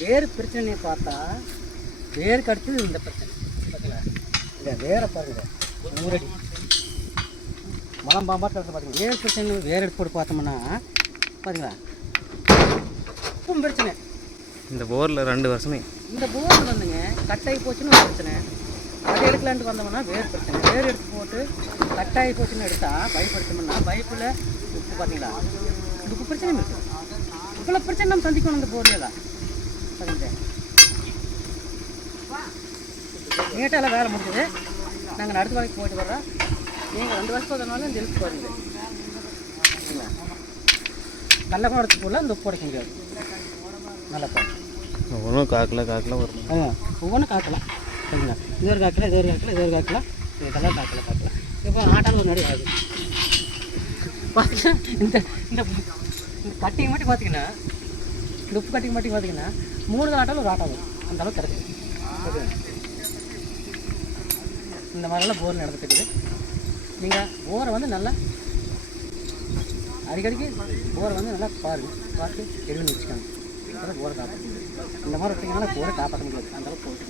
வேறு பிரச்சனையை பார்த்தா வேருக்கு அடுத்தது இந்த பிரச்சனை பார்த்தீங்களா? இந்த வேரை பாருங்கள், 100 அடி மலம் பாம்பாட்டு பார்த்தீங்கன்னா வேறு பிரச்சனை. வேறு எடுத்து போட்டு பார்த்தோம்னா பார்த்தீங்களா இப்பவும் பிரச்சனை. இந்த போரில் 2 வருஷமே இந்த போரில் வந்துங்க கட்டாகி போச்சுன்னு ஒரு பிரச்சனை. அதை எடுக்கலான்ட்டு வந்தோம்னா வேறு பிரச்சனை. வேறு எடுத்து போட்டு கட்டாகி போச்சுன்னு எடுத்தால் பைப் எடுத்தோம்னா பைப்பில் உப்பு பார்த்தீங்களா இந்த உப்பு பிரச்சனையும் இருக்குது. இவ்வளோ பிரச்சனை நம்ம சந்திக்கணும் இந்த போர்ல தான். சரிங்க, நீட்டாக வேலை முடிஞ்சது. நாங்கள் அடுத்த வேலைக்கு போயிட்டு வர்றோம். நீங்கள் 2 வருஷம் அதனால இந்த எழுத்து போகிறீங்க. சரிங்களா, நல்ல கூட எடுத்து போடலாம், இந்த உப்பு உடைக்க முடியாது. நல்லா பாருங்க, ஒவ்வொன்றும் காக்கில் வரும். ஒவ்வொன்றும் காக்கலாம். சரிங்களா, இது ஒரு காக்கலாம், இது ஒரு காக்கலாம், இது ஒரு காக்கலாம், இதெல்லாம் காக்கலாம். இப்போ ஆட்டாலும் ஒரு நடி ஆகுது பார்த்தீங்கன்னா. இந்த இந்த கட்டிங் மட்டும் பார்த்தீங்கன்னா, இந்த உப்பு கட்டிங் மட்டும் பார்த்தீங்கன்னா 3 ஆட்டாலும் ஒரு ஆட்டம் வரும். அந்த அளவுக்கு கிடைக்கும். இந்த மாதிரிலாம் போர் நடந்துட்டுருக்குது. நீங்கள் போரை வந்து நல்லா அடிக்கடிக்கு போரை வந்து நல்லா பார்த்து எழுந்து வச்சுக்காங்க. போரை காப்பாற்ற இந்த மாதிரி வச்சிங்கன்னா போரை காப்பாற்ற முடியாது. அந்தளவுக்கு போட்டு